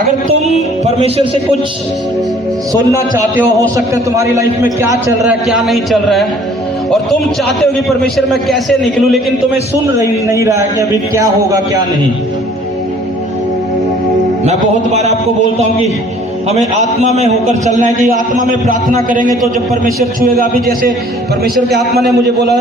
अगर तुम परमेश्वर से कुछ सुनना चाहते हो सकता है तुम्हारी लाइफ में क्या चल रहा है क्या नहीं चल रहा है, और तुम चाहते हो कि परमेश्वर मैं कैसे निकलूं, लेकिन तुम्हें सुन नहीं रहा है कि अभी क्या होगा क्या नहीं। मैं बहुत बार आपको बोलता हूं कि हमें आत्मा में होकर चलना है, कि आत्मा में प्रार्थना करेंगे तो जब परमेश्वर छुएगा। अभी जैसे परमेश्वर के आत्मा ने मुझे बोला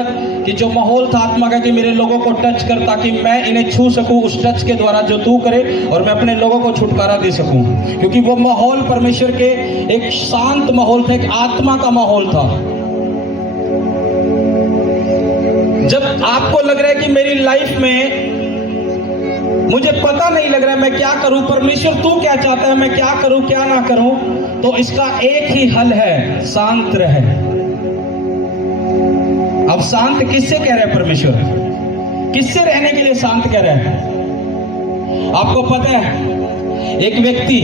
कि जो माहौल था आत्मा का कि मेरे लोगों को टच कर, ताकि मैं इन्हें छू सकूं उस टच के द्वारा जो तू करे, और मैं अपने लोगों को छुटकारा दे सकूं। क्योंकि वो माहौल परमेश्वर के एक शांत माहौल था, एक आत्मा का माहौल था। जब आपको लग रहा है कि मेरी लाइफ में मुझे पता नहीं लग रहा है मैं क्या करूं, परमेश्वर तू क्या चाहता है, मैं क्या करूं क्या ना करूं, तो इसका एक ही हल है, शांत रहे। अब शांत किससे कह रहे हैं परमेश्वर? किससे रहने के लिए शांत कह रहे हैं? आपको पता है एक व्यक्ति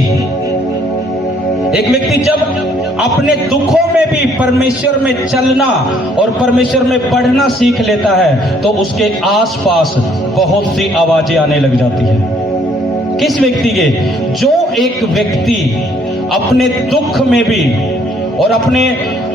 जब अपने दुखों में भी परमेश्वर में चलना और परमेश्वर में बढ़ना सीख लेता है तो उसके आसपास बहुत सी आवाजें आने लग जाती है। किस व्यक्ति के? जो एक व्यक्ति अपने दुख में भी और अपने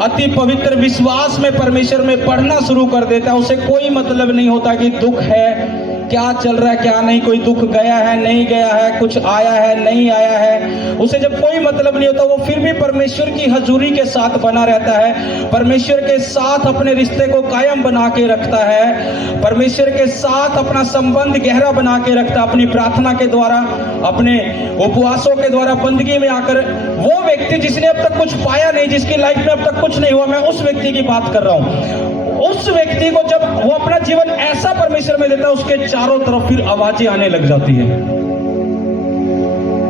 अति पवित्र विश्वास में परमेश्वर में पढ़ना शुरू कर देता है, उसे कोई मतलब नहीं होता कि दुख है, क्या चल रहा है क्या नहीं, कोई दुख गया है नहीं गया है, कुछ आया है नहीं आया है, उसे जब कोई मतलब नहीं होता, वो फिर भी परमेश्वर की हजूरी के साथ बना रहता है, परमेश्वर के साथ अपने रिश्ते को कायम बना के रखता है, परमेश्वर के साथ अपना संबंध गहरा बना के रखता है, अपनी प्रार्थना के द्वारा, अपने उपवासों के द्वारा, बंदगी में आकर। वो व्यक्ति जिसने अब तक कुछ पाया नहीं, जिसकी लाइफ में अब तक कुछ नहीं हुआ, मैं उस व्यक्ति की बात कर रहा हूं। उस व्यक्ति को जब वो अपना जीवन ऐसा परमेश्वर में देता है, उसके चारों तरफ फिर आवाजें आने लग जाती है।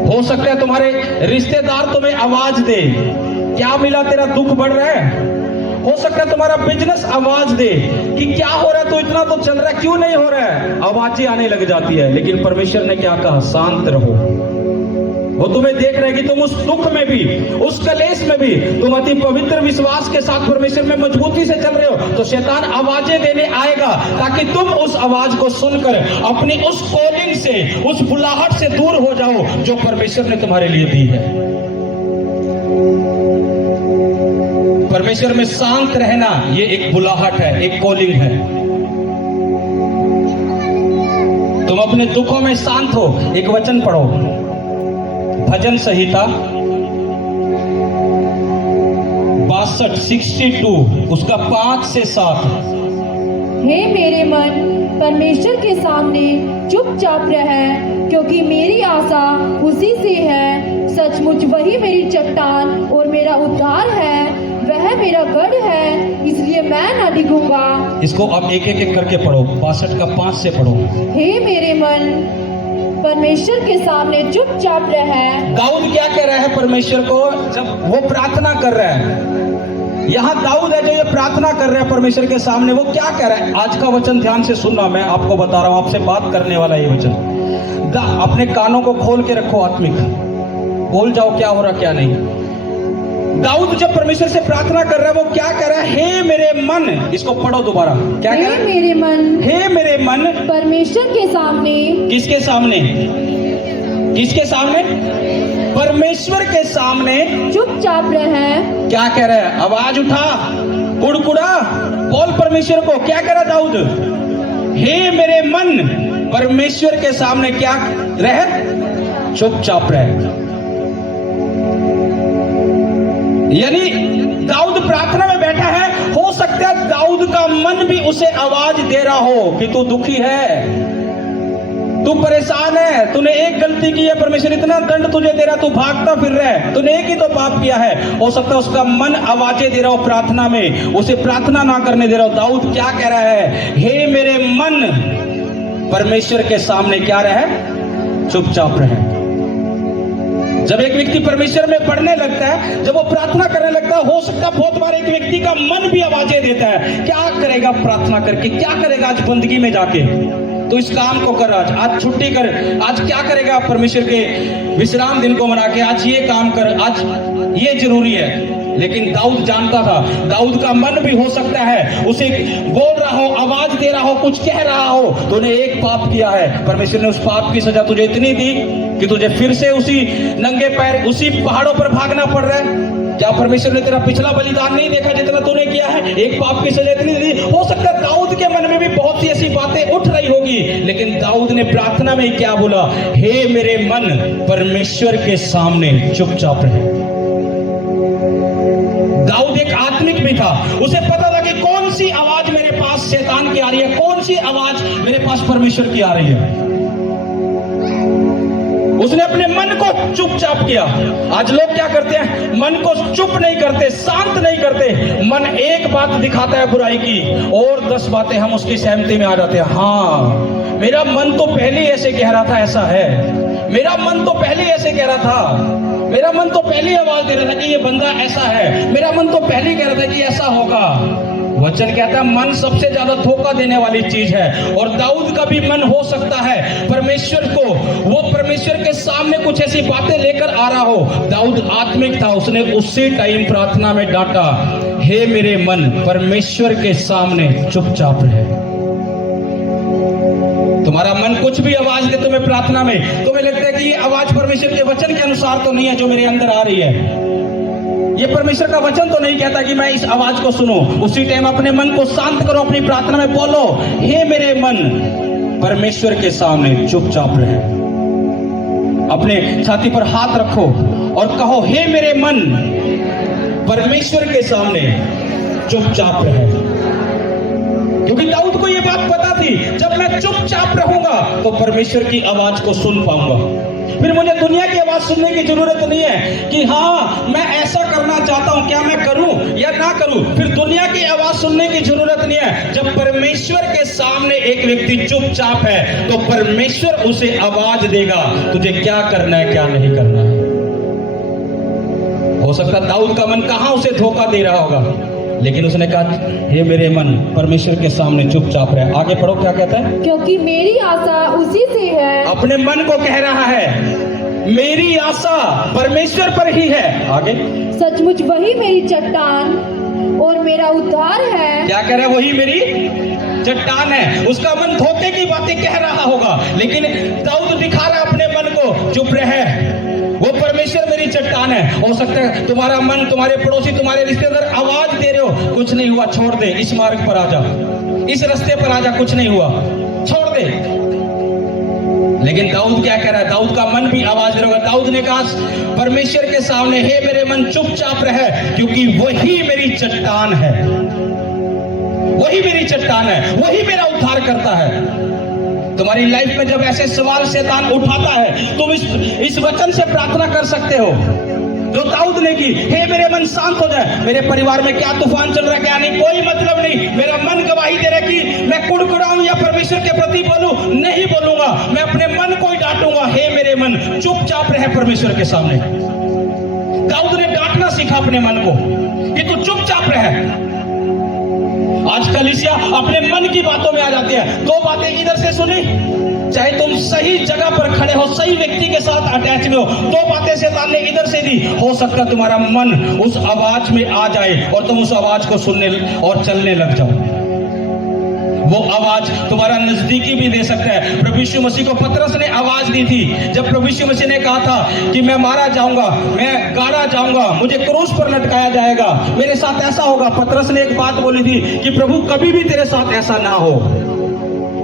हो सकता है तुम्हारे रिश्तेदार तुम्हें आवाज दे, क्या मिला तेरा दुख बढ़ रहा है। हो सकता है तुम्हारा बिजनेस आवाज दे कि क्या हो रहा है, तो इतना तो चल रहा है, क्यों नहीं हो रहा है, आवाजें आने लग जाती है। लेकिन परमेश्वर ने क्या कहा? शांत रहो। वो तुम्हें देख रहे हैं कि तुम उस दुख में भी, उस कलेश में भी तुम अति पवित्र विश्वास के साथ परमेश्वर में मजबूती से चल रहे हो, तो शैतान आवाजें देने आएगा ताकि तुम उस आवाज को सुनकर अपनी उस कॉलिंग से, उस बुलाहट से दूर हो जाओ जो परमेश्वर ने तुम्हारे लिए दी है। परमेश्वर में शांत रहना ये एक बुलाहट है, एक कॉलिंग है। तुम अपने दुखों में शांत हो। एक वचन पढ़ो, भजन संहिता 62 उसका 5 से 7। हे मेरे मन, परमेश्वर के सामने चुपचाप रह, क्योंकि मेरी आशा उसी से है। सचमुच वही मेरी चट्टान और मेरा उद्धार है, वह मेरा गढ़ है, इसलिए मैं न डिगूंगा। इसको अब एक एक करके पढ़ो, 62 का 5 से पढ़ो। हे मेरे मन, परमेश्वर के सामने चुपचाप रह। दाऊद क्या कह रहा है परमेश्वर को जब वो प्रार्थना कर रहा है? यहाँ दाऊद है जो ये प्रार्थना कर रहा है परमेश्वर के सामने, वो क्या कह रहा है? आज का वचन ध्यान से सुनना, मैं आपको बता रहा हूं, आपसे बात करने वाला ये वचन। अपने कानों को खोल के रखो, आत्मिक बोल जाओ क्या हो रहा क्या नहीं। दाऊद जब परमेश्वर से प्रार्थना कर रहा है, वो क्या कह रहा है? हे मेरे मन, इसको पढ़ो दोबारा, क्या कह रहा है? हे मेरे मन, हे मेरे मन, परमेश्वर के सामने। किसके सामने? किसके सामने? परमेश्वर के सामने चुपचाप रह। क्या कह रहा है? आवाज उठा, कुड़कुड़ा बोल परमेश्वर को। क्या कह रहा दाऊद? हे मेरे मन, परमेश्वर के सामने क्या रह? चुपचाप रह। यानी दाऊद प्रार्थना में बैठा है, हो सकता है दाऊद का मन भी उसे आवाज दे रहा हो कि तू दुखी है, तू परेशान है, तूने एक गलती की है, परमेश्वर इतना दंड तुझे दे रहा, तू भागता फिर रहा है, तूने एक ही तो पाप किया है। हो सकता है उसका मन आवाजें दे रहा हो प्रार्थना में, उसे प्रार्थना ना करने दे रहा हो। दाऊद क्या कह रहा है? हे मेरे मन, परमेश्वर के सामने क्या रहे? चुपचाप रहे। जब एक व्यक्ति परमेश्वर में पढ़ने लगता है, जब वो प्रार्थना करने लगता है, हो सकता है बहुत बार एक व्यक्ति का मन भी आवाजें देता है, क्या करेगा प्रार्थना करके, क्या करेगा आज बंदगी में जाके, तो इस काम को कर, आज छुट्टी कर, आज क्या करेगा परमेश्वर के विश्राम दिन को मना के, आज ये काम कर, आज ये जरूरी है। लेकिन दाऊद जानता था, दाऊद का मन भी हो सकता है उसे बोल रहा हो, आवाज दे रहा हो, कुछ कह रहा हो, तूने एक पाप किया है, परमेश्वर ने उस पाप की सजा तुझे इतनी दी कि तुझे फिर से उसी नंगे पैर उसी पहाड़ों पर भागना पड़ रहा है। क्या परमेश्वर ने तेरा पिछला बलिदान नहीं देखा जितना तूने किया है? एक पाप की सजा इतनी दी। हो सकता है दाऊद के मन में भी बहुत सी ऐसी बातें उठ रही होगी, लेकिन दाऊद ने प्रार्थना में क्या बोला? हे मेरे मन, परमेश्वर के सामने चुपचाप रहे। दाऊद एक आत्मिक भी था, उसे पता था कि कौन सी आवाज मेरे पास शैतान की आ रही है, कौन सी आवाज मेरे पास परमेश्वर की आ रही है। उसने अपने मन को चुपचाप किया। आज लोग क्या करते हैं? मन को चुप नहीं करते, शांत नहीं करते। मन एक बात दिखाता है बुराई की और 10 बातें हम उसकी सहमति में आ जाते हैं। हाँ, मेरा मन तो पहले ऐसे कह रहा था, ऐसा है। मेरा मन तो पहले ऐसे कह रहा था, मेरा मन तो पहले आवाज दे रहा था कि ये बंदा ऐसा है, मेरा मन तो पहले कह रहा था कि ऐसा होगा। वचन कहता है मन सबसे ज्यादा धोखा देने वाली चीज है। और दाऊद का भी मन हो सकता है परमेश्वर को, वो परमेश्वर के सामने कुछ ऐसी बातें लेकर आ रहा हो। दाऊद आत्मिक था, उसने उसी टाइम प्रार्थना में डांटा, हे मेरे मन, परमेश्वर के सामने चुपचाप रहे। तुम्हारा मन कुछ भी आवाज दे तुम्हें प्रार्थना में, तुम्हें लगता है कि ये आवाज परमेश्वर के वचन के अनुसार तो नहीं है जो मेरे अंदर आ रही है, ये परमेश्वर का वचन तो नहीं कहता कि मैं इस आवाज को सुनूं। उसी टाइम अपने मन को शांत करो, अपनी प्रार्थना में बोलो, हे मेरे मन, परमेश्वर के सामने चुपचाप रहे। अपने छाती पर हाथ रखो और कहो, हे मेरे मन, परमेश्वर के सामने चुपचाप रहे। क्योंकि दाऊद को यह बात पता थी, जब मैं चुपचाप रहूंगा तो परमेश्वर की आवाज को सुन पाऊंगा। फिर मुझे दुनिया की आवाज सुनने की जरूरत नहीं है कि हाँ मैं ऐसा करना चाहता हूं, क्या मैं करूं या ना करूं। फिर दुनिया की आवाज सुनने की जरूरत नहीं है। जब परमेश्वर के सामने एक व्यक्ति चुपचाप है तो परमेश्वर उसे आवाज देगा, तुझे क्या करना है, क्या नहीं करना है। हो सकता है दाऊद का मन कहां उसे धोखा दे रहा होगा, लेकिन उसने कहा, हे मेरे मन, परमेश्वर के सामने चुपचाप रहे। आगे पढ़ो, क्या कहता है? क्योंकि मेरी आशा उसी से है। अपने मन को कह रहा है, मेरी आशा परमेश्वर पर ही है। आगे, सचमुच वही मेरी चट्टान और मेरा उद्धार है। क्या कह रहा है? वही मेरी चट्टान है। उसका मन धोखे की बातें कह रहा होगा, लेकिन दाऊद दिखा रहा अपने मन को, चुप रहे, वो परमेश्वर मेरी चट्टान है। हो सकता है तुम्हारा मन, तुम्हारे पड़ोसी, तुम्हारे रिश्तेदार आवाज दे रहे हो, कुछ नहीं हुआ, छोड़ दे, इस मार्ग पर आ जा, इस रास्ते पर आ जा, कुछ नहीं हुआ, छोड़ दे। लेकिन दाऊद क्या कह रहा है? दाऊद का मन भी आवाज दे रहा है। दाऊद ने कहा परमेश्वर के सामने, हे मेरे मन, चुपचाप रहे, क्योंकि वही मेरी चट्टान है, वही मेरी चट्टान है, वही मेरा उद्धार करता है। तुम्हारी लाइफ में जब ऐसे सवाल शैतान उठाता है, तुम इस वचन से प्रार्थना कर सकते हो जो दाऊद ने की, हे मेरे मन शांत हो जाए, मेरे परिवार में क्या तूफान चल रहा है क्या नहीं, कोई मतलब नहीं, मेरा मन गवाही दे रहा है कि मैं कुड़कुड़ाऊं या परमेश्वर के प्रति बोलूं, नहीं बोलूंगा, मैं अपने मन को ही डांटूंगा। हे मेरे मन, चुपचाप रहे परमेश्वर के सामने। दाऊद ने डांटना सीखा अपने मन को कि तू चुपचाप रहे। आज कलीसिया अपने मन की बातों में आ जाती है। 2 बातें इधर से सुनी, चाहे तुम सही जगह पर खड़े हो, सही व्यक्ति के साथ अटैच में हो, 2 बातें शैतान ने इधर से दी। हो सकता तुम्हारा मन उस आवाज में आ जाए और तुम उस आवाज को सुनने और चलने लग जाओ। वो आवाज तुम्हारा नजदीकी भी दे सकता है। प्रभु यीशु मसीह को पतरस ने आवाज दी थी, जब प्रभु यीशु मसीह ने कहा था कि मैं मारा जाऊंगा, मैं गाड़ा जाऊंगा, मुझे क्रूस पर लटकाया जाएगा, मेरे साथ ऐसा होगा। पतरस ने एक बात बोली थी कि प्रभु कभी भी तेरे साथ ऐसा ना हो,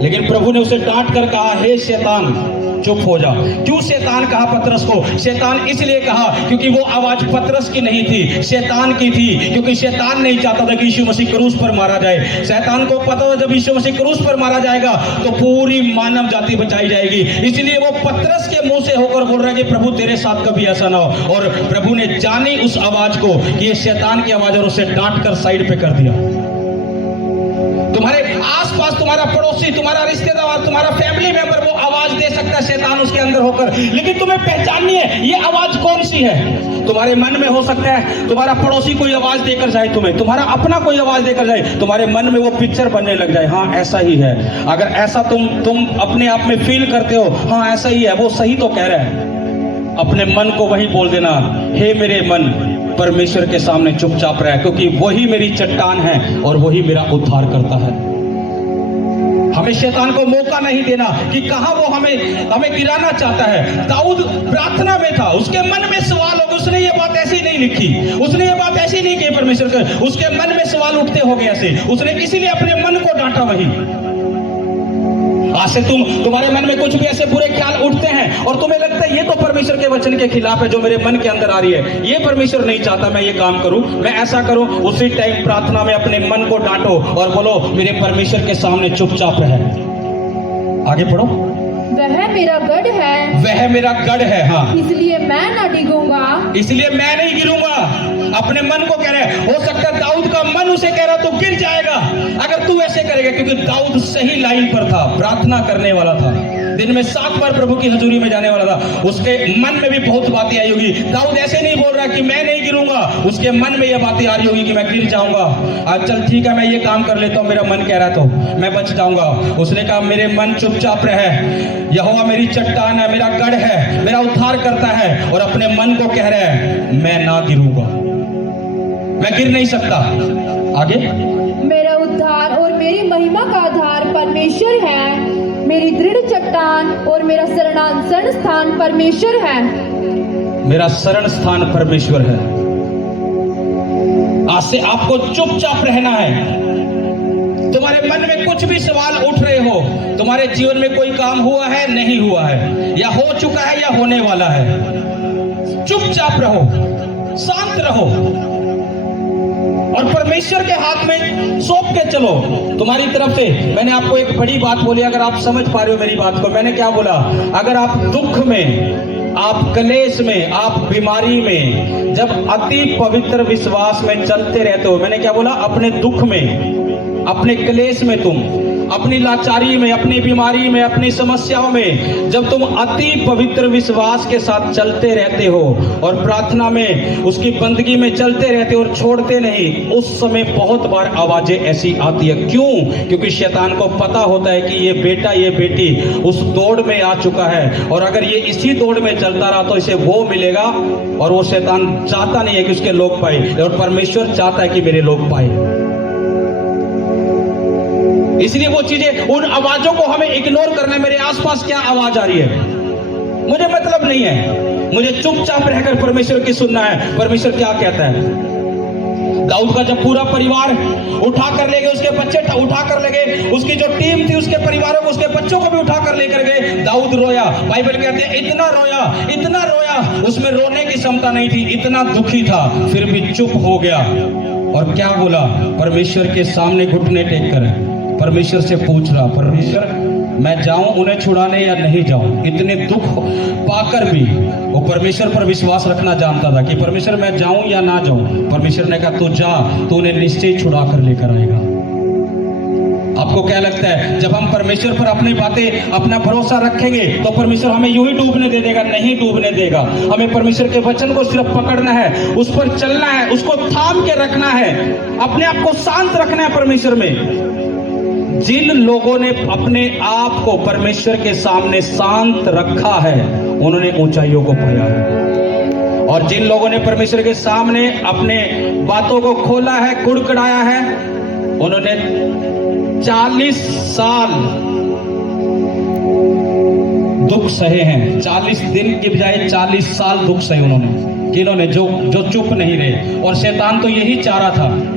लेकिन प्रभु ने उसे डांट कर कहा, हे शैतान, चुप हो जा। क्यों शैतान कहा पतरस को? शैतान इसलिए कहा क्योंकि वो आवाज पतरस की नहीं थी, शैतान की थी। क्योंकि शैतान नहीं चाहता था कि यीशु मसीह क्रूस पर मारा जाए। शैतान को पता था जब यीशु मसीह क्रूस पर मारा जाएगा तो पूरी मानव जाति बचाई जाएगी, इसलिए वो पतरस के मुंह से होकर बोल रहा है कि प्रभु तेरे साथ कभी ऐसा ना हो। और प्रभु ने जानी उस आवाज को कि ये शैतान की आवाज, और उसे डांट कर साइड पे कर दिया। तुम्हारे आसपास तुम्हारा पड़ोसी, तुम्हारा रिश्तेदार, तुम्हारा फैमिली मेंबर वो आवाज दे सकता है शैतान उसके अंदर होकर, लेकिन तुम्हें पहचाननी है ये आवाज कौन सी है। तुम्हारे मन में हो सकता है तुम्हारा पड़ोसी कोई आवाज देकर जाए तुम्हें, तुम्हारा अपना कोई आवाज देकर जाए, तुम्हारे मन में वो पिक्चर बनने लग जाए, हाँ ऐसा ही है। अगर ऐसा तुम अपने आप में फील करते हो, हाँ ऐसा ही है, वो सही तो कह रहा है, अपने मन को वही बोल देना, हे मेरे मन, परमेश्वर के सामने चुपचाप रहे, क्योंकि वही मेरी चट्टान है और वही मेरा उद्धार करता है। हमें शैतान को मौका नहीं देना कि कहां वो हमें गिराना चाहता है। दाऊद प्रार्थना में था, उसके मन में सवाल हो, उसने ये बात ऐसी नहीं लिखी, उसने ये बात ऐसी नहीं की परमेश्वर से, उसके मन में सवाल उठते हो गए ऐसे, उसने इसीलिए अपने मन को डांटा। वही आज से तुम्हारे मन में कुछ भी ऐसे बुरे ख्याल उठते हैं और तुम्हें लगता है ये तो परमेश्वर के वचन के खिलाफ है, जो मेरे मन के अंदर आ रही है, ये परमेश्वर नहीं चाहता मैं ये काम करूं, मैं ऐसा करूं, उसी टाइम प्रार्थना में अपने मन को डांटो और बोलो मेरे परमेश्वर के सामने चुपचाप रहे। आगे पढ़ो। वह मेरा गढ़ है, वह मेरा गढ़ है, हाँ, इसलिए मैं ना डिगूंगा, इसलिए मैं नहीं गिरूंगा। अपने मन को कह रहे, हो सकता है दाऊद का मन उसे कह रहा तू गिर जाएगा अगर तू ऐसे करेगा, क्योंकि दाऊद सही लाइन पर था, प्रार्थना करने वाला था, दिन में 7 बार प्रभु की हजूरी में जाने वाला था। उसके मन में भी बहुत बातें आई होगी। दाऊद ऐसे नहीं बोल रहा कि मैं नहीं गिरूंगा, उसके मन में ये बातें आ रही होगी कि मैं गिर जाऊंगा। आज चल ठीक है, मैं ये काम कर लेता हूं, मेरा मन कह रहा तो मैं बच जाऊंगा। उसने कहा मेरे मन चुपचाप रहे, यहोवा मेरी चट्टान है, मेरा गढ़ है, मेरा उद्धार करता है, और अपने मन को कह रहा है मैं ना गिरूंगा, मैं गिर नहीं सकता। आगे, मेरा उद्धार और मेरी महिमा का आधार परमेश्वर है, मेरी दृढ़ चट्टान और मेरा शरण स्थान परमेश्वर है, मेरा शरण स्थान परमेश्वर है। आज से आपको चुपचाप रहना है। तुम्हारे मन में कुछ भी सवाल उठ रहे हो, तुम्हारे जीवन में कोई काम हुआ है, नहीं हुआ है, या हो चुका है या होने वाला है, चुपचाप रहो, शांत रहो और परमेश्वर के हाथ में सौंप के चलो। तुम्हारी तरफ से मैंने आपको एक बड़ी बात बोली, अगर आप समझ पा रहे हो मेरी बात को। मैंने क्या बोला? अगर आप दुख में, आप क्लेश में, आप बीमारी में, जब अति पवित्र विश्वास में चलते रहते हो, मैंने क्या बोला? अपने दुख में, अपने क्लेश में, तुम अपनी लाचारी में, अपनी बीमारी में, अपनी समस्याओं में, जब तुम अति पवित्र विश्वास के साथ चलते रहते हो और प्रार्थना में, उसकी बंदगी में चलते रहते हो और छोड़ते नहीं, उस समय बहुत बार आवाजें ऐसी आती है। क्यों? क्योंकि शैतान को पता होता है कि ये बेटा, ये बेटी उस दौड़ में आ चुका है, और अगर ये इसी दौड़ में चलता रहा तो इसे वो मिलेगा, और वो शैतान चाहता नहीं है कि उसके लोग पाए, और परमेश्वर चाहता है कि मेरे लोग पाए। इसलिए वो चीजें, उन आवाजों को हमें इग्नोर करना है। मेरे आसपास क्या आवाज आ रही है मुझे मतलब नहीं है, मुझे चुपचाप रहकर परमेश्वर की सुनना है। परमेश्वर क्या कहता है? दाऊद का जब पूरा परिवार उठा कर ले गए, उसके बच्चे उठा कर ले गए, उसकी जो टीम थी उसके परिवारों को, उसके बच्चों को भी उठा कर लेकर गए, दाऊद रोया। बाइबल कहते हैं इतना रोया, उसमें रोने की क्षमता नहीं थी, इतना दुखी था, फिर भी चुप हो गया। और क्या बोला? परमेश्वर के सामने घुटने टेक कर परमेश्वर से पूछ रहा, परमेश्वर मैं जाऊं उन्हें छुड़ाने या नहीं जाऊं? इतने दुख पाकर भी वो परमेश्वर पर विश्वास रखना जानता था कि परमेश्वर मैं जाऊं या ना जाऊं। परमेश्वर ने कहा तू जा, तू उन्हें निश्चय छुड़ा कर लेकर आएगा। आपको क्या लगता है, जब हम परमेश्वर पर अपनी बातें, अपना भरोसा रखेंगे तो परमेश्वर हमें यूं ही डूबने दे देगा? नहीं डूबने देगा। हमें परमेश्वर के वचन को सिर्फ पकड़ना है, उस पर चलना है, उसको थाम के रखना है, अपने आप को शांत रखना है परमेश्वर में। जिन लोगों ने अपने आप को परमेश्वर के सामने शांत रखा है, उन्होंने ऊंचाइयों को पाया है। और जिन लोगों ने परमेश्वर के सामने अपने बातों को खोला है, कुड़कुड़ाया है, उन्होंने 40 साल दुख सहे हैं। 40 दिन की बजाय 40 साल दुख सहे उन्होंने। किन्होंने? जो चुप नहीं रहे। और शैतान तो यही चाह रहा था,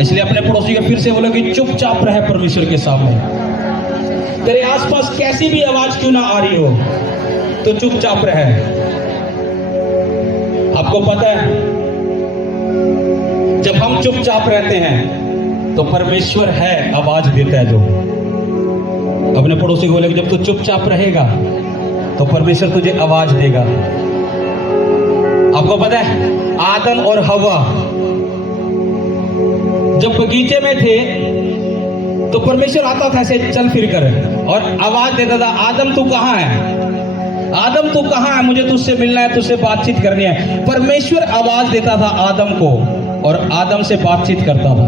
इसलिए अपने पड़ोसी को फिर से बोलो कि चुपचाप रहे परमेश्वर के सामने। तेरे आसपास कैसी भी आवाज क्यों ना आ रही हो, तो चुपचाप रहे। आपको पता है, जब हम चुपचाप रहते हैं तो परमेश्वर है आवाज देता है। जो अपने पड़ोसी को बोले कि जब तू चुपचाप रहेगा तो परमेश्वर तुझे आवाज देगा। आपको पता है, आदम और हवा जब बगीचे में थे तो परमेश्वर आता था ऐसे चल फिर कर और आवाज देता था, आदम तू कहां है? आदम तू कहां है? मुझे तुझसे मिलना है, तुझसे बातचीत करनी है। परमेश्वर आवाज देता था आदम को और आदम से बातचीत करता था।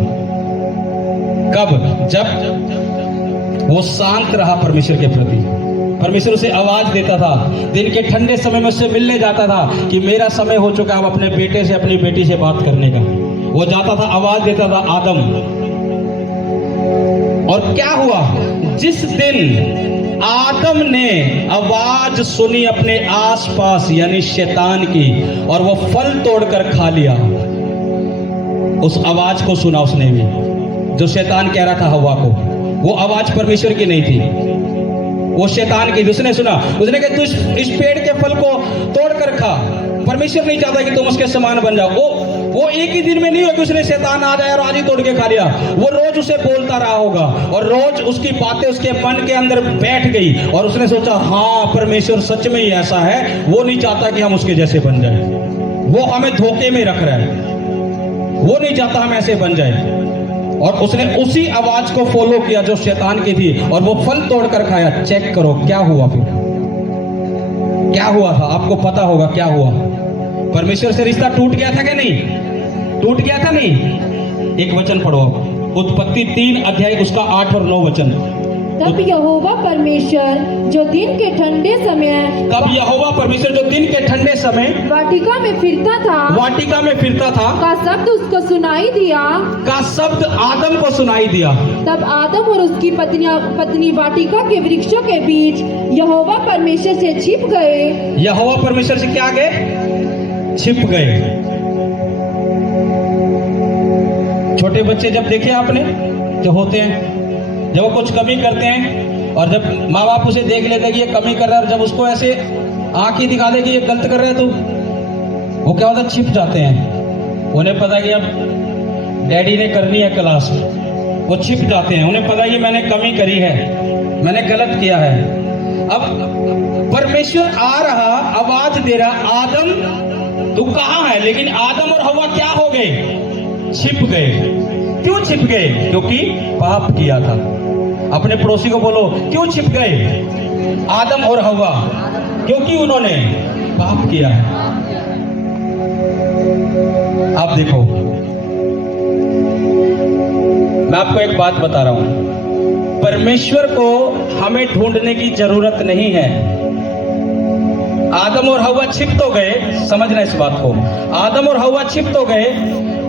कब? जब वो शांत रहा परमेश्वर के प्रति। परमेश्वर उसे आवाज देता था। दिन के ठंडे समय में उससे मिलने जाता था कि मेरा समय हो चुका है अब अपने बेटे से अपनी बेटी से बात करने का। वो जाता था, आवाज देता था, आदम। और क्या हुआ? जिस दिन आदम ने आवाज सुनी अपने आसपास यानी शैतान की, और वो फल तोड़कर खा लिया, उस आवाज को सुना उसने भी, जो शैतान कह रहा था हवा को। वो आवाज परमेश्वर की नहीं थी, वो शैतान की। उसने सुना, उसने कहा तू इस पेड़ के फल को तोड़कर खा। परमेश्वर नहीं चाहता कि तुम उसके समान बन जाओ। वो एक ही दिन में नहीं हो कि उसने शैतान आ जाए और आज ही तोड़ के खा लिया। वो रोज उसे बोलता रहा होगा और रोज उसकी बातें उसके मन के अंदर बैठ गई और उसने सोचा हाँ परमेश्वर सच में ही ऐसा है, वो नहीं चाहता कि हम उसके जैसे बन जाए, वो हमें धोखे में रख रहा है, वो नहीं चाहता हम ऐसे बन जाए। और उसने उसी आवाज को फॉलो किया जो शैतान की थी और वो फल तोड़कर खाया। चेक करो क्या हुआ, फिर क्या हुआ था, आपको पता होगा क्या हुआ। परमेश्वर से रिश्ता टूट गया था कि नहीं? टूट गया था नहीं? एक वचन पढ़ो, उत्पत्ति 3 अध्याय उसका 8 और 9 वचन। तब यहोवा परमेश्वर जो दिन के ठंडे समय वाटिका में फिरता था का शब्द उसको सुनाई दिया, का शब्द आदम को सुनाई दिया। तब आदम और उसकी पत्नी वाटिका के वृक्षों के बीच यहोवा परमेश्वर से छिप गए। यहोवा परमेश्वर से क्या गए? छिप गए। छोटे बच्चे जब देखे आपने जो होते हैं, जब वो कुछ कमी करते हैं और जब माँ बाप उसे देख लेते हैं कि ये कमी कर रहा है और जब उसको ऐसे आंख ही दिखा दे कि ये गलत कर रहा है तो वो क्या होता है? छिप जाते हैं। उन्हें पता कि अब डैडी ने करनी है क्लास, वो छिप जाते हैं। उन्हें पता कि मैंने कमी करी है, मैंने गलत किया है। अब परमेश्वर आ रहा, आवाज दे रहा, आदम तू कहाँ है? लेकिन आदम और हवा क्या हो गए? छिप गए। क्यों छिप गए? क्योंकि पाप किया था। अपने पड़ोसी को बोलो क्यों छिप गए आदम और हवा? क्योंकि उन्होंने पाप किया है। आप देखो, मैं आपको एक बात बता रहा हूं, परमेश्वर को हमें ढूंढने की जरूरत नहीं है। आदम और हवा छिप तो गए, समझना इस बात को, आदम और हवा छिप तो गए,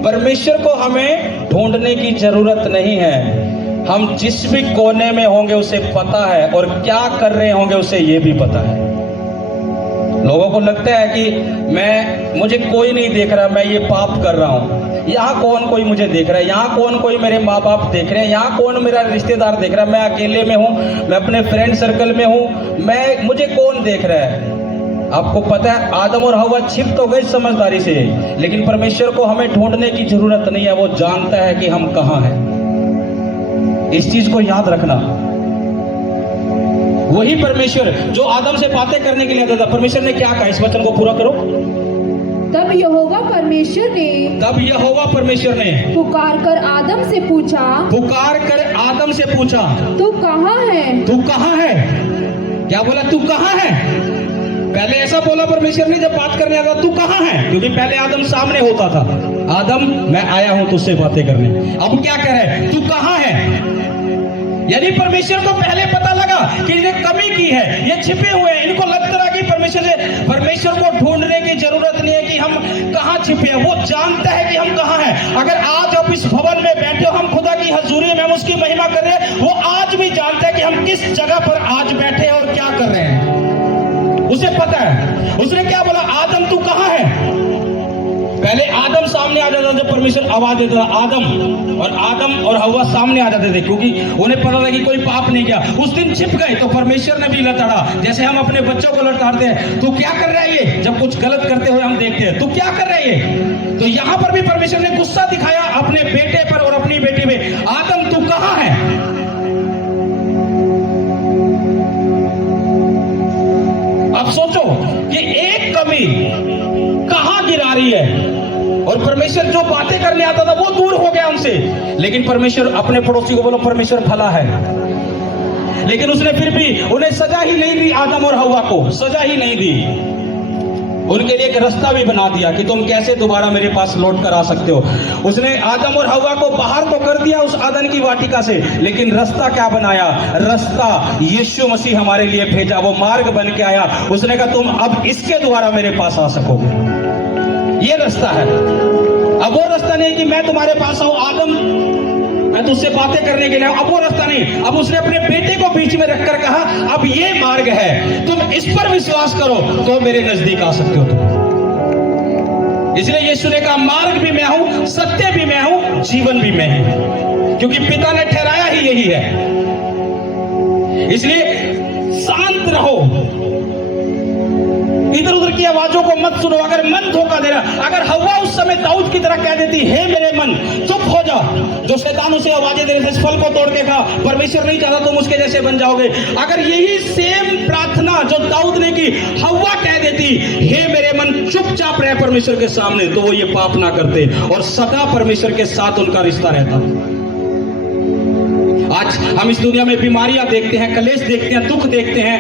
परमेश्वर को हमें ढूंढने की जरूरत नहीं है। हम जिस भी कोने में होंगे उसे पता है और क्या कर रहे होंगे उसे ये भी पता है। लोगों को लगता है कि मुझे कोई नहीं देख रहा, मैं ये पाप कर रहा हूँ, यहाँ कौन कोई मुझे देख रहा है, यहाँ कौन कोई मेरे माँ बाप देख रहे हैं, यहाँ कौन मेरा रिश्तेदार देख रहा है, मैं अकेले में हूँ, मैं अपने फ्रेंड सर्कल में हूँ, मुझे कौन देख रहा है। आपको पता है आदम और हवा छिप तो गए समझदारी से, लेकिन परमेश्वर को हमें ढूंढने की जरूरत नहीं है, वो जानता है कि हम कहाँ हैं। इस चीज को याद रखना। वही परमेश्वर जो आदम से बातें करने के लिए आता था, परमेश्वर ने क्या कहा, इस वचन को पूरा करो। तब यहोवा परमेश्वर ने पुकार कर आदम से पूछा, तू कहाँ है? क्या बोला? तू कहाँ है? पहले ऐसा बोला परमेश्वर ने जब बात करने आता, तू कहाँ है? क्योंकि पहले आदम सामने होता था, आदम मैं आया हूं तुझसे बातें करने। अब क्या कह रहा है? तू कहाँ है? यानी परमेश्वर को पहले पता लगा कि इन्हें कमी की है, ये छिपे हुए हैं, इनको लगता रहा कि परमेश्वर को ढूंढने की जरूरत नहीं है कि हम कहाँ छिपे हैं, वो जानता है कि हम कहाँ हैं। अगर आज आप इस भवन में बैठे हो, हम खुदा की हजूरी में हम उसकी महिमा कर रहे हैं, वो आज भी जानता है कि हम किस जगह पर आज बैठे हैं और क्या कर रहे हैं, उसे पता है। उसने क्या बोला? आदम तू कहाँ है? पहले आदम सामने आ जाता था जब परमेश्वर आवाज देता था, आदम और हवा सामने आ जाते थे, क्योंकि उन्हें पता था कि कोई पाप नहीं किया। उस दिन छिप गए तो परमेश्वर ने भी लताड़ा, जैसे हम अपने बच्चों को लताड़ते हैं, तू क्या कर रहा है ये? जब कुछ गलत करते हुए हम देखते हैं, तू क्या कर रहा है ये? तो यहां पर भी परमेश्वर ने गुस्सा दिखाया अपने बेटे पर और अपनी बेटी में, आदम तू कहाँ है? अब सोचो कि एक कमी कहां गिरा रही है, और परमेश्वर जो बातें करने आता था वो दूर हो गया उनसे। लेकिन परमेश्वर, अपने पड़ोसी को बोलो परमेश्वर भला है, लेकिन उसने फिर भी उन्हें सजा ही नहीं दी, आदम और हवा को सजा ही नहीं दी। उनके लिए एक रास्ता भी बना दिया कि तुम कैसे दोबारा मेरे पास लौट कर आ सकते हो। उसने आदम और हवा को बाहर तो कर दिया उस आदन की वाटिका से, लेकिन रास्ता क्या बनाया? रास्ता यीशु मसीह हमारे लिए भेजा, वो मार्ग बन के आया। उसने कहा तुम अब इसके द्वारा मेरे पास आ सकोगे। ये रास्ता है। अब वो रास्ता नहीं कि मैं तुम्हारे पास आऊं आदम, मैं तुझसे बातें करने के लिए, अब वो रास्ता नहीं। अब उसने अपने बेटे को बीच में रखकर कहा अब ये मार्ग है, तुम इस पर विश्वास करो तो मेरे नजदीक आ सकते हो तुम। इसलिए यीशु ने कहा मार्ग भी मैं हूं, सत्य भी मैं हूं, जीवन भी मैं हूं, क्योंकि पिता ने ठहराया ही यही है। इसलिए शांत रहो, इधर उधर की आवाजों को मत सुनो। अगर मन धोखा दे रहा, अगर हवा उस समय दाऊद की तरह कह देती हे मेरे मन चुप हो जा, जो शैतान उसे आवाजें दे रहे थे, इस फल को तोड़ के खा, परमेश्वर नहीं चाहता तुम उसके जैसे बन जाओगे। अगर यही सेम प्रार्थना जो दाऊद ने की हवा कह देती हे मेरे मन चुपचाप रह परमेश्वर के सामने, तो वो ये पाप ना करते और सदा परमेश्वर के साथ उनका रिश्ता रहता। आज हम इस दुनिया में बीमारियां देखते हैं, कलेश देखते हैं, दुख देखते हैं,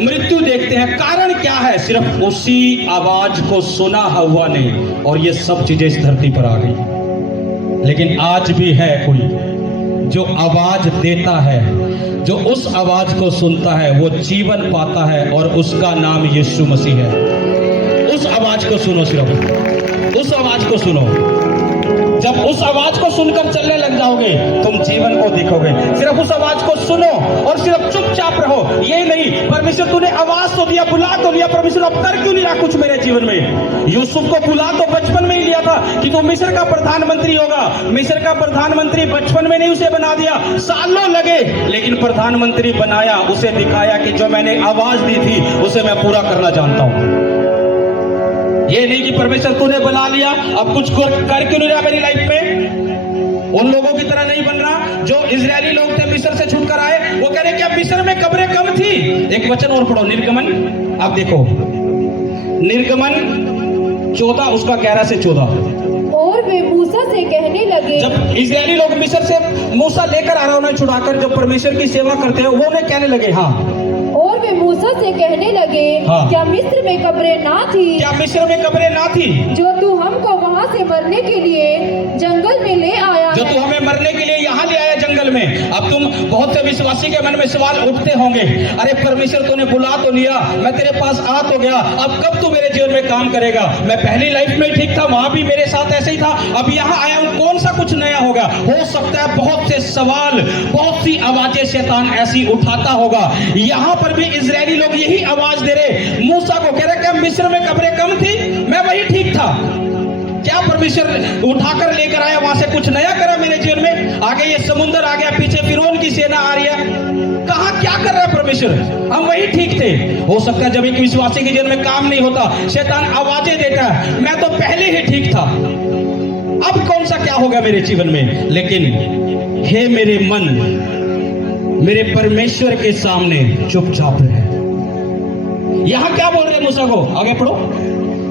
मृत्यु देखते हैं। कारण क्या है? सिर्फ उसी आवाज को सुना हव्वा ने और ये सब चीजें इस धरती पर आ गई। लेकिन आज भी है कोई जो आवाज देता है, जो उस आवाज को सुनता है वो जीवन पाता है, और उसका नाम यीशु मसीह है। उस आवाज को सुनो, सिर्फ उस आवाज को सुनो। जब उस आवाज को सुनकर चलने लग जाओगे तुम जीवन को देखोगे। सिर्फ उस आवाज को सुनो और सिर्फ चुपचाप रहो। ये नहीं परमेश्वर तूने आवाज तो दिया, बुला तो लिया, परमेश्वर अब कर क्यों नहीं रहा कुछ मेरे जीवन में? यूसुफ को बुला तो बचपन में ही लिया था कि तू मिस्र का प्रधानमंत्री होगा। मिस्र का प्रधानमंत्री बचपन में नहीं उसे बना दिया, सालों लगे, लेकिन प्रधानमंत्री बनाया। उसे दिखाया कि जो मैंने आवाज दी थी उसे मैं पूरा करना जानता हूं। ये नहीं कि परमेश्वर तूने बना लिया अब कुछ कर क्यों नहीं रहा मेरी लाइफ में। उन लोगों की तरह नहीं बन रहा जो इजरायली लोग थे मिस्र से छूटकर आए। वो कह रहे क्या मिस्र में कब्रें कम थी? एक वचन और पढ़ो, निर्गमन। आप देखो निर्गमन 14 उसका 11 से 14। और वे मूसा से कहने लगे, जब इजरायली लोग मिस्र से मूसा लेकर आ रहा उन्हें छुड़ाकर, जब परमेश्वर की सेवा करते हैं वो उन्हें कहने लगे, हाँ और वे मूसा से कहने लगे, हाँ। क्या मिस्र में कब्रें ना थी? क्या मिस्र में कब्रें ना थी? जो तू हमको वहाँ से मरने के लिए जंगल में ले आया जो है। तू हमें मरने के लिए यहाँ ले आया जंगल में। अब तुम बहुत से विश्वासी के मन में सवाल उठते होंगे, अरे परमेश्वर तूने बुला तो लिया, मैं तेरे पास आ तो गया, अब कब तू मेरे जीवन में काम करेगा? मैं पहली लाइफ में ठीक था, वहां भी मेरे साथ ऐसे ही था, अब यहाँ आया हूँ, कौन सा कुछ नया होगा? हो सकता है बहुत से सवाल, बहुत सी आवाजें शैतान ऐसी उठाता होगा। यहाँ पर भी इजरायली लोग यही आवाज दे रहे, मूसा को कह रहे क्या मिस्र में कब्रें कम थी? मैं वही ठीक था, क्या परमेश्वर उठाकर लेकर आया वहां से कुछ नया करा मेरे जीवन में? आगे ये समुद्र आ गया, पीछे फिरौन की सेना आ रही है, कहां क्या कर रहा है परमेश्वर? हम वही ठीक थे। हो सकता है जब एक विश्वासी के जीवन में काम नहीं होता शैतान आवाजें देता है, मैं तो पहले ही ठीक था, अब कौन सा क्या होगा मेरे जीवन में? लेकिन हे मेरे मन, मेरे परमेश्वर के सामने चुपचाप रहे। यहां क्या बोल रहे मूसा को? आगे पढ़ो।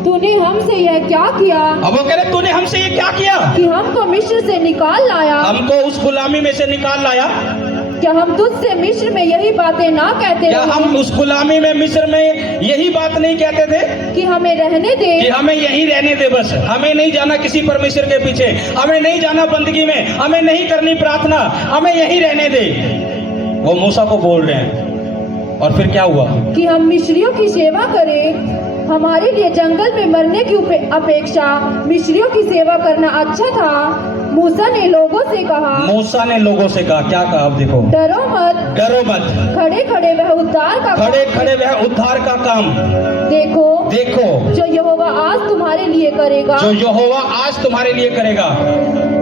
तूने हमसे यह क्या किया? अब वो कह रहे तूने हमसे ये क्या किया कि हमको मिस्र से निकाल लाया। हमको उस गुलामी में से निकाल लाया। क्या हम तुझसे मिस्र में यही बातें ना कहते क्या हम उस गुलामी में मिस्र में यही बात नहीं कहते थे कि हमें रहने दे, कि हमें यहीं रहने दे, बस हमें नहीं जाना किसी परमेश्वर के पीछे, हमें नहीं जाना बंदगी में, हमें नहीं करनी प्रार्थना, हमें यहीं रहने दे? वो मूसा को बोल रहे हैं। और फिर क्या हुआ? कि हम मिस्रियों की सेवा करें। हमारे लिए जंगल में मरने की अपेक्षा मिस्रियों की सेवा करना अच्छा था। मूसा ने लोगों से कहा, मूसा ने लोगों से कहा, क्या कहा? अब देखो, डरो मत, डरो मत, खड़े खड़े वह उद्धार का खड़े खड़े वह उद्धार का काम देखो, देखो जो यहोवा आज तुम्हारे लिए करेगा, जो यहोवा आज तुम्हारे लिए करेगा।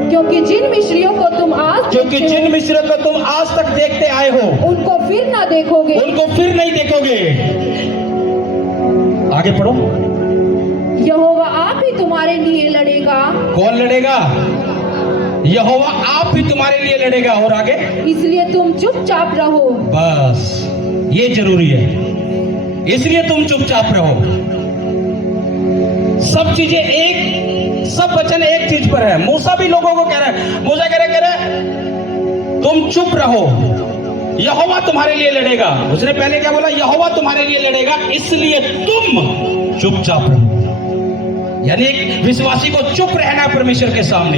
क्योंकि जिन मिस्रियों को तुम आज क्योंकि जिन मिस्रियों को तुम आज तक देखते आए हो उनको फिर ना देखोगे, उनको फिर नहीं देखोगे। आगे पढ़ो। यहोवा आप ही तुम्हारे लिए लड़ेगा। कौन लड़ेगा? यहोवा आप ही तुम्हारे लिए लड़ेगा। और आगे, इसलिए तुम चुपचाप रहो। बस ये जरूरी है, इसलिए तुम चुपचाप रहो। सब चीजें एक, सब वचन एक चीज पर है। मूसा भी लोगों को कह रहा है, मूसा कह रहे तुम चुप रहो, यहोवा तुम्हारे लिए लड़ेगा। उसने पहले क्या बोला? यहोवा तुम्हारे लिए लड़ेगा, इसलिए तुम चुपचाप रहो। यानी एक विश्वासी को चुप रहना है परमेश्वर के सामने।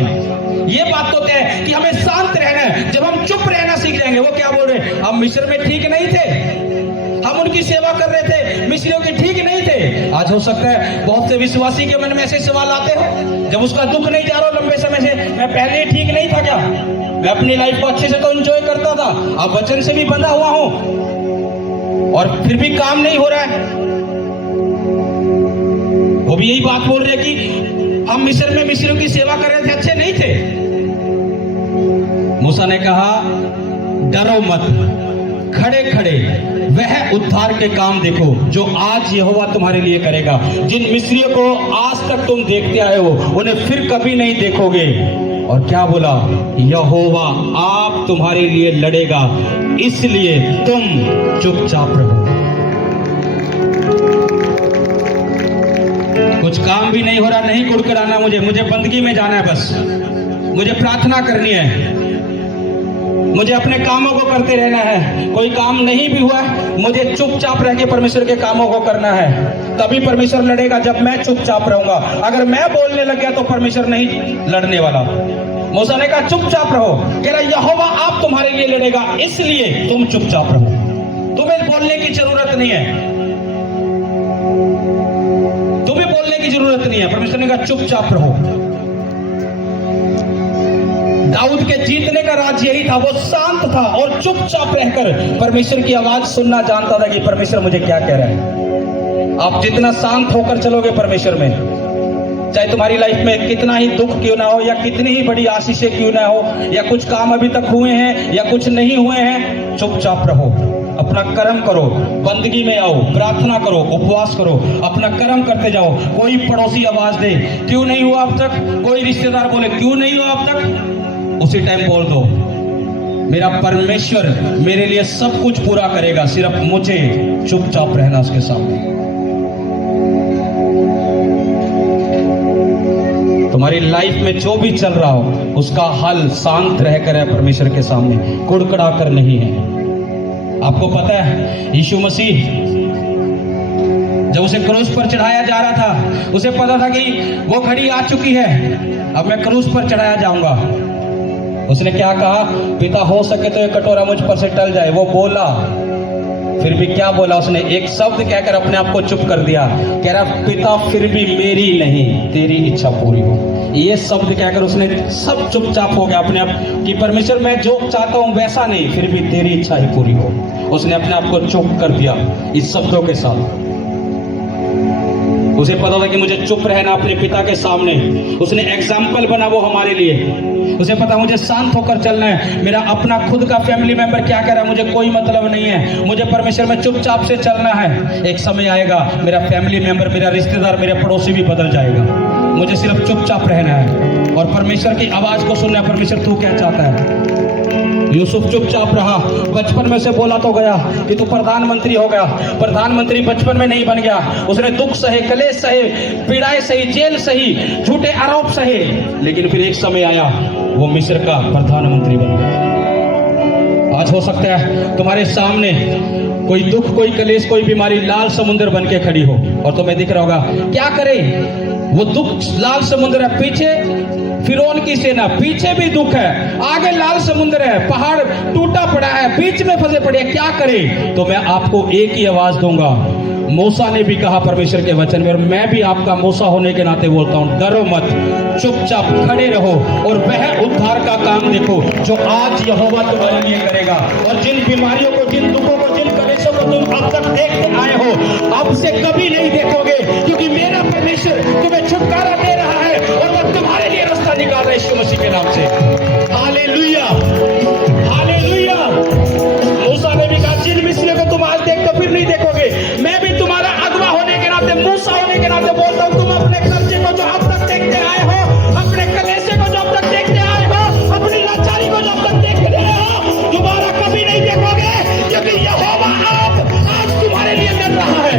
ये बात तो तय है कि हमें शांत रहना है। जब हम चुप रहना सीख जाएंगे, वो क्या बोल रहे हैं, हम मिस्र में ठीक नहीं थे, हम उनकी सेवा कर रहे थे, मिस्रियों के ठीक नहीं थे। आज हो सकता है बहुत से विश्वासी के मन में ऐसे सवाल आते हो, जब उसका दुख नहीं जा रहा लंबे समय से, मैं पहले ठीक नहीं था क्या, मैं अपनी लाइफ को अच्छे से तो एंजॉय करता था, अब वचन से भी बंधा हुआ हूं और फिर भी काम नहीं हो रहा है। वो भी यही बात बोल रहे हैं कि हम मिस्र में मिस्रियों की सेवा कर रहे थे, अच्छे नहीं थे। मूसा ने कहा डरो मत, खड़े खड़े वह उद्धार के काम देखो जो आज यहोवा तुम्हारे लिए करेगा। जिन मिस्रियों को आज तक तुम देखते आए हो, उन्हें फिर कभी नहीं देखोगे। और क्या बोला, यहोवा आप तुम्हारे लिए लड़ेगा, इसलिए तुम चुपचाप रहो। कुछ काम भी नहीं हो रहा, नहीं कुड़कुड़ाना, मुझे बंदगी में जाना है, बस मुझे प्रार्थना करनी है, मुझे अपने कामों को करते रहना है। कोई काम नहीं भी हुआ, मुझे चुपचाप रह के परमेश्वर के कामों को करना है। तभी परमेश्वर लड़ेगा जब मैं चुपचाप रहूंगा। अगर मैं बोलने लग गया तो परमेश्वर नहीं लड़ने वाला। मूसा ने कहा चुपचाप रहो, कह रहा यहोवा आप तुम्हारे लिए लड़ेगा, इसलिए तुम चुपचाप रहो। तुम्हें बोलने की जरूरत नहीं है, तुम्हें बोलने की जरूरत नहीं है। परमेश्वर ने कहा चुपचाप रहो। दाऊद के जीतने का राज यही था, वो शांत था और चुपचाप रहकर परमेश्वर की आवाज सुनना जानता था कि परमेश्वर मुझे क्या कह रहा है। आप जितना शांत होकर चलोगे परमेश्वर में, चाहे तुम्हारी लाइफ में कितना ही दुख क्यों ना हो, या कितनी ही बड़ी आशीषें क्यों ना हो, या कुछ काम अभी तक हुए हैं या कुछ नहीं हुए हैं, चुपचाप रहो, अपना कर्म करो, बंदगी में आओ, प्रार्थना करो, उपवास करो, अपना कर्म करते जाओ। कोई पड़ोसी आवाज दे क्यों नहीं हुआ अब तक, कोई रिश्तेदार बोले क्यों नहीं हुआ अब तक, उसी टाइम बोल दो मेरा परमेश्वर मेरे लिए सब कुछ पूरा करेगा, सिर्फ मुझे चुपचाप रहना उसके सामने। तुम्हारी लाइफ में जो भी चल रहा हो, उसका हल शांत रहकर है परमेश्वर के सामने, कुड़कुड़ा कर नहीं है। आपको पता है यीशु मसीह जब उसे क्रूस पर चढ़ाया जा रहा था, उसे पता था कि वो घड़ी आ चुकी है, अब मैं क्रूस पर चढ़ाया जाऊंगा। उसने क्या कहा, पिता हो सके तो ये कटोरा मुझ पर से टल जाए, वो बोला। फिर भी क्या बोला उसने, एक शब्द कहकर अपने आप को चुप कर दिया, कह रहा पिता फिर भी मेरी नहीं तेरी इच्छा पूरी हो। ये शब्द कहकर उसने सब चुपचाप हो गया अपने आप कि परमेश्वर मैं जो चाहता हूं वैसा नहीं, फिर भी तेरी इच्छा ही पूरी हो। उसने अपने आप को चुप कर दिया इस शब्दों के साथ। उसे पता था कि मुझे चुप रहना अपने पिता के सामने। उसने एग्जाम्पल बना वो हमारे लिए। उसे पता मुझे शांत होकर चलना है, मेरा अपना खुद का फैमिली मेंबर क्या कह रहा है मुझे कोई मतलब नहीं है, मुझे परमेश्वर में चुपचाप से चलना है। एक समय आएगा मेरा फैमिली मेंबर, मेरा रिश्तेदार, मेरे पड़ोसी भी बदल जाएगा, मुझे सिर्फ चुपचाप रहना है और परमेश्वर की आवाज को सुनना है। परमेश्वर तू क्या चाहता है। यूसुफ चुपचाप रहा, बचपन में से बोला तो गया कि तू प्रधानमंत्री हो गया, प्रधानमंत्री बचपन में नहीं बन गया। उसने दुख सहे, कलेश सहे, पीड़ाएं सही, जेल सही, झूठे आरोप सहे, लेकिन फिर एक समय आया वो मिस्र का प्रधानमंत्री बन गया। आज हो सकता है तुम्हारे सामने कोई दुख, कोई कलेश, कोई बीमारी लाल समुद्र बन के खड़ी हो और तुम्हें दिख रहा होगा क्या करे, वो दुख लाल समुद्र है, पीछे फिरौन की सेना, पीछे भी दुख है, आगे लाल समुद्र है, पहाड़ टूटा पड़ा है, बीच में फंसे पड़े, क्या करे। तो मैं आपको एक ही आवाज दूंगा, मूसा ने भी कहा परमेश्वर के वचन में, और मैं भी आपका मूसा होने के नाते बोलता हूं, डरो मत, चुपचाप खड़े रहो और वह उद्धार का काम देखो जो आज यहोवा तुम्हारे लिए करेगा। और जिन बीमारियों को, जिन दुखों को, जिन कलेशों को तुम अब तक देखते आए हो, अब से कभी नहीं देखोगे, क्योंकि मेरा परमेश्वर तुम्हें छुटकारा दे रहा है और वह तुम्हारे लिए रास्ता निकाल रहा है यीशु मसीह के नाम से। Hallelujah, hallelujah. मूसा ने भी कहा जिन मिस्रियों को तुम आज देखते फिर नहीं देखोगे, मैं भी तुम्हारा अगवा होने के नाते, मूसा होने के नाते बोलता हूं, तुम अपने कर्जे को जो अब तक देखते आए हो, अपने कलेशे को जो अब तक देखते आए हो, अपनी लाचारी को जो अब तक देखते रहे हो, दोबारा कभी नहीं देखोगे, क्योंकि यहोवा आप आज तुम्हारे लिए लड़ रहा है,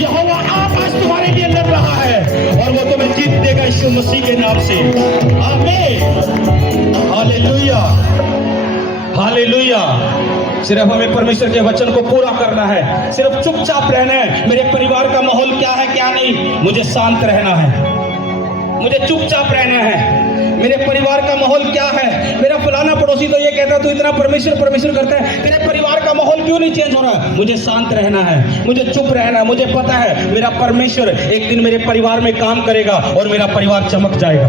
यहोवा आप आज तुम्हारे लिए लड़ रहा है और वो तुम्हें जीत देगा यीशु मसीह के नाम से। आमीन, हालेलुया, हालेलुया। सिर्फ हमें परमेश्वर के वचन को पूरा करना है, सिर्फ चुपचाप रहना है। मेरे परिवार का माहौल क्या है क्या नहीं, मुझे शांत रहना है, मुझे चुपचाप रहना है। मेरे परिवार का माहौल क्या है, मेरा फलाना पड़ोसी तो ये कहता है तू इतना परमेश्वर परमेश्वर करता है, तेरे परिवार का माहौल क्यों नहीं चेंज हो रहा, मुझे शांत रहना है, मुझे चुप रहना है। मुझे पता है मेरा परमेश्वर एक दिन मेरे परिवार में काम करेगा और मेरा परिवार चमक जाएगा।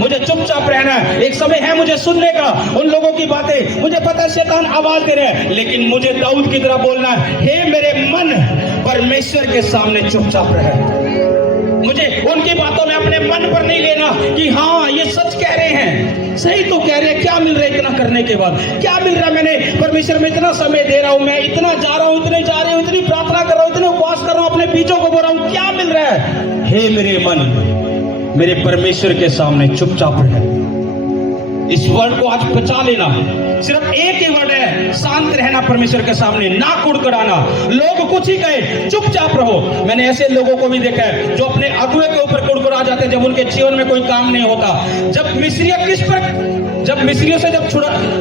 मुझे चुपचाप रहना है। एक समय है मुझे सुनने का उन लोगों की बातें, मुझे पता है शैतान आवाज दे रहे हैं, लेकिन मुझे दाऊद की तरह बोलना है, हे मेरे मन परमेश्वर के सामने चुपचाप रहे। मुझे उनकी बातों में अपने मन पर नहीं लेना कि हाँ ये सच कह रहे हैं, सही तो कह रहे हैं, क्या मिल रहा है इतना करने के बाद, क्या मिल रहा है, मैंने परमेश्वर में इतना समय दे रहा हूं, मैं इतना जा रहा हूं, इतने जा रही हूं, इतनी प्रार्थना कर रहा हूं, इतने उपवास कर रहा हूं, अपने बीजों को बो रहा हूं, क्या मिल रहा है। हे मेरे मन मेरे परमेश्वर के सामने चुपचाप रहे। इस वर्ड को आज बचा लेना, सिर्फ एक ही वर्ड है, शांत रहना परमेश्वर के सामने, ना कुड़कुड़ाना। लोग कुछ ही कहे चुपचाप रहो। मैंने ऐसे लोगों को भी देखा है जो अपने अगुए के ऊपर कुड़कुड़ा जाते हैं जब उनके जीवन में कोई काम नहीं होता। जब मिस्रियों से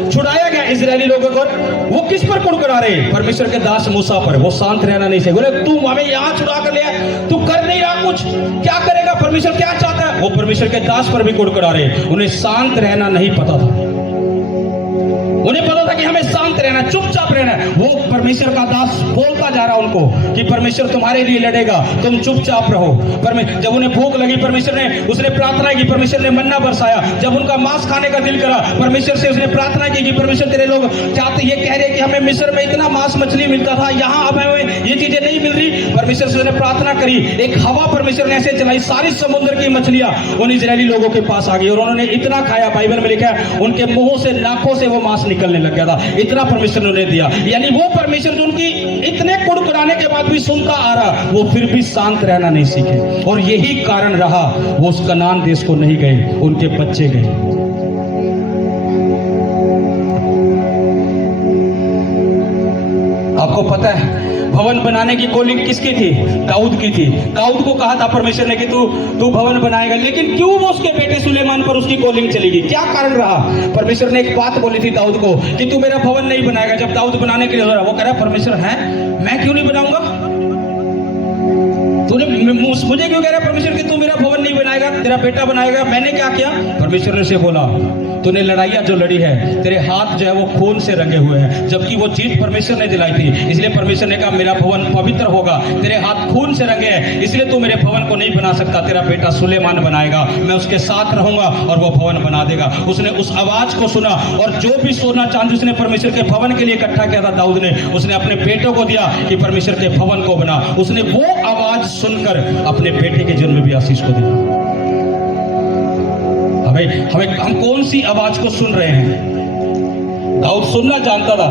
छुड़ाया गया इजरायली लोगों को, वो किस पर कुड़कुड़ा रहे, परमेश्वर के दास मूसा पर। वो शांत रहना नहीं चाहिए, बोले तू हमें यहाँ छुड़ा कर लिया, तू कर नहीं रहा कुछ, क्या करेगा, परमेश्वर क्या चाहता है। वो परमेश्वर के दास पर भी कुड़कुड़ा रहे। उन्हें शांत रहना नहीं पता था, उन्हें पता था कि हमें शांत रहना, चुपचाप रहना है। वो परमेश्वर का दास बोलता जा रहा उनको कि परमेश्वर तुम्हारे लिए लड़ेगा, तुम चुपचाप रहो। जब उन्हें भूख लगी परमेश्वर ने, उसने प्रार्थना की, परमेश्वर ने मन्ना बरसाया। जब उनका मांस खाने का दिल करा, परमेश्वर से उसने प्रार्थना की कि परमेश्वर तेरे लोग चाहते, ये कह रहे कि हमें मिस्र में इतना मांस मछली मिलता था, यहाँ अब हमें ये चीजें नहीं मिल रही। परमेश्वर से उसने प्रार्थना करी, एक हवा परमेश्वर ने ऐसे चलाई, सारी समुद्र की मछलियां उन इजरायली लोगों के पास आ गई और उन्होंने इतना खाया, बाइबल में लिखा है उनके मुंहों से नाकों से वो मांस निकलने लग गया था, इतना परमेश्वर ने उन्हें दिया। यानी वो परमेश्वर जो उनकी इतने कुड़कुड़ाने के बाद भी सुनता आ रहा, वो फिर भी शांत रहना नहीं सीखे, और यही कारण रहा वो उस कनान देश को नहीं गए, उनके बच्चे गए। आपको पता है भवन बनाने की कॉलिंग किसकी थी, दाऊद की थी। दाऊद को कहा था परमेश्वर ने कि तू भवन बनाएगा, लेकिन क्यों वो उसके बेटे सुलेमान पर उसकी कॉलिंग चली गई, क्या कारण रहा। परमेश्वर ने एक बात बोली थी दाऊद को कि तू मेरा भवन नहीं बनाएगा। जब दाऊद बनाने के लिए हो रहा, वो कह रहा परमेश्वर है, मैं क्यों नहीं बनाऊंगा, तूने मुझे क्यों कह रहा परमेश्वर कि तू मेरा भवन नहीं बनाएगा, तेरा बेटा बनाएगा, मैंने क्या किया। परमेश्वर ने से बोला तूने लड़ाइयां जो लड़ी है, तेरे हाथ जो है वो खून से रंगे हुए हैं, जबकि वो जीत परमेश्वर ने दिलाई थी। इसलिए परमेश्वर ने कहा मेरा भवन पवित्र होगा, तेरे हाथ खून से रंगे हैं, इसलिए तू मेरे भवन को नहीं बना सकता, तेरा बेटा सुलेमान बनाएगा, मैं उसके साथ रहूंगा और वो भवन बना देगा। उसने उस आवाज को सुना और जो भी सोना चांदी उसने परमेश्वर के भवन के लिए इकट्ठा किया था दाऊद ने, उसने अपने बेटों को दिया कि परमेश्वर के भवन को बना। उसने वो आवाज सुनकर अपने बेटे के जन्म में भी आशीष को दिया। हम कौन सी आवाज को सुन रहे हैं। दाऊद सुनना जानता था।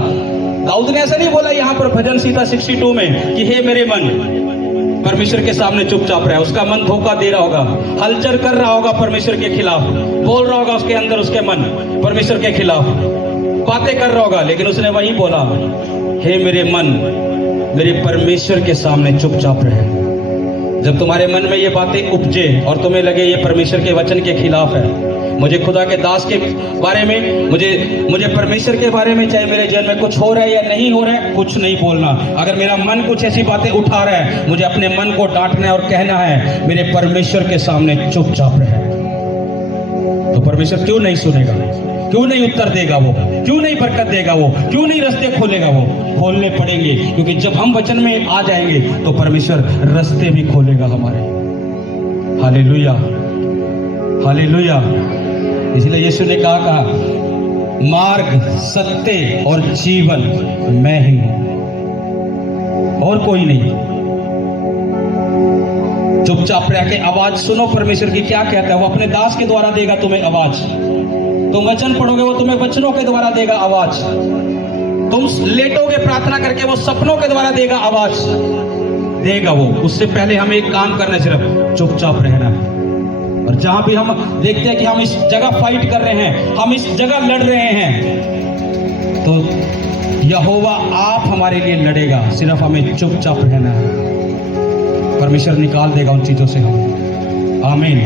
दाऊद ने ऐसा नहीं बोला यहाँ पर भजन सीता 62 में कि हे मेरे मन परमेश्वर के सामने चुपचाप रहे। उसका मन धोखा दे रहा होगा, हलचल कर रहा होगा परमेश्वर के खिलाफ, बोल रहा होगा उसके अंदर उसके मन परमेश्वर के खिलाफ बातें कर रहा होगा, लेकिन उसने वही बोला हे मेरे मन मेरे परमेश्वर के सामने चुपचाप रहे। जब तुम्हारे मन में ये बातें उपजे और तुम्हें लगे ये परमेश्वर के वचन के खिलाफ है, मुझे खुदा के दास के बारे में, मुझे परमेश्वर के बारे में, चाहे मेरे जीवन में कुछ हो रहा है या नहीं हो रहा है, कुछ नहीं बोलना। अगर मेरा मन कुछ ऐसी बातें उठा रहा है, मुझे अपने मन को डांटना है और कहना है मेरे परमेश्वर के सामने चुपचाप रहे। तो परमेश्वर क्यों नहीं सुनेगा, क्यों नहीं उत्तर देगा, वो क्यों नहीं बरकत देगा, वो क्यों नहीं रास्ते खोलेगा। वो खोलने पड़ेंगे, क्योंकि जब हम वचन में आ जाएंगे तो परमेश्वर रास्ते भी खोलेगा हमारे। Hallelujah, hallelujah. इसलिए यीशु ने कहा मार्ग, सत्य और जीवन मैं ही हूं, और कोई नहीं। चुपचाप रह के आवाज सुनो परमेश्वर की क्या कहता है। वो अपने दास के द्वारा देगा तुम्हें आवाज। तुम वचन पढ़ोगे, वो तुम्हें वचनों के द्वारा देगा आवाज। तुम लेटोगे प्रार्थना करके, वो सपनों के द्वारा देगा आवाज, देगा वो। उससे पहले हमें एक काम करना है, सिर्फ चुपचाप रहना है। और जहां भी हम देखते हैं कि हम इस जगह फाइट कर रहे हैं, हम इस जगह लड़ रहे हैं, तो यहोवा आप हमारे लिए लड़ेगा, सिर्फ हमें चुपचाप रहना है। परमेश्वर निकाल देगा उन चीजों से हम। आमीन।